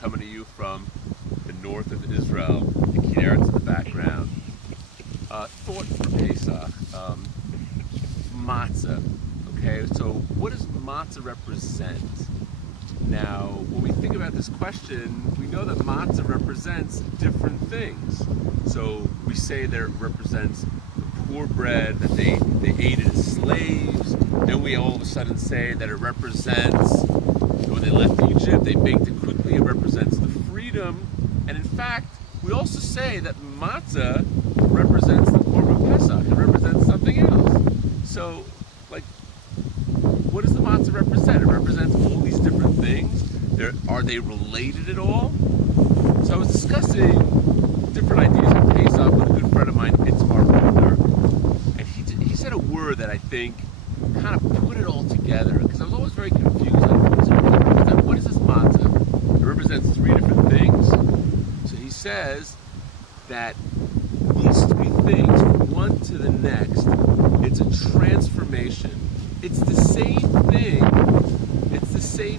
coming to you from the north of Israel, the Kinneret's in the background. Thought for Pesach, Matza. Okay, so what does Matza represent? Now, when we think about this question, we know that Matza represents different things. So we say that it represents the poor bread that they ate as slaves. Then we all of a sudden say that it represents when they left Egypt, they baked it quickly. It represents the freedom. And in fact, we also say that matzah represents the Korban Pessach. It represents something else. So, what does the matzah represent? It represents all these different things. Are they related at all? So I was discussing different ideas on Pesach with a good friend of mine, Itzmar Brother, and he said a word that I think kind of put it all together, because I was always very confused. What is this matzah? It represents three different things. So he says that these three things, from one to the next, it's a transformation. It's the same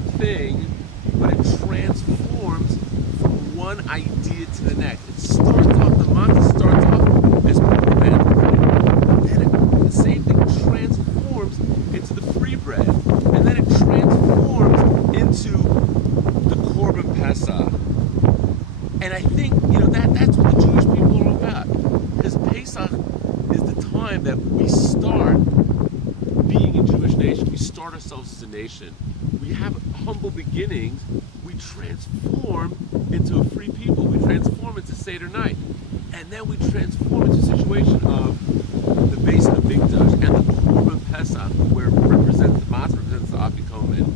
thing, but it transforms from one idea to the next. It starts off, the matzah starts off as bread, then the same thing transforms into the free bread, and then it transforms into the Korban Pessach. And I think, that's what the Jewish people are all about. Because Pesach is the time that we start being a Jewish nation. We start ourselves as a nation. We have humble beginnings. We transform into a free people. We transform into Seder night. And then we transform into a situation of the base of the Mikdash and the Korban Pesach, where it represents the Matzah, represents the Afikomen.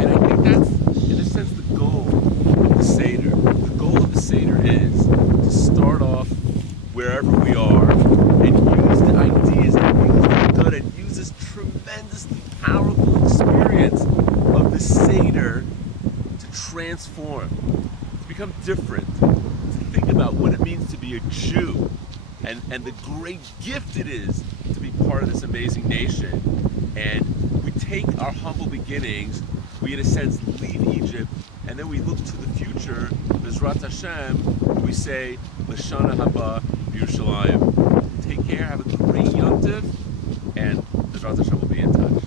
And I think that's, in a sense, the goal of the Seder. The goal of the Seder is to start off wherever we are and use the ideas and use the good and use this tremendously powerful experience of the Seder to transform, to become different, to think about what it means to be a Jew and the great gift it is to be part of this amazing nation. And we take our humble beginnings, we in a sense leave Egypt, and then we look to the future, Bezrat Hashem, we say, L'shana haba Yerushalayim. Take care, have a great Yom Tov, and Bezrat Hashem will be in touch.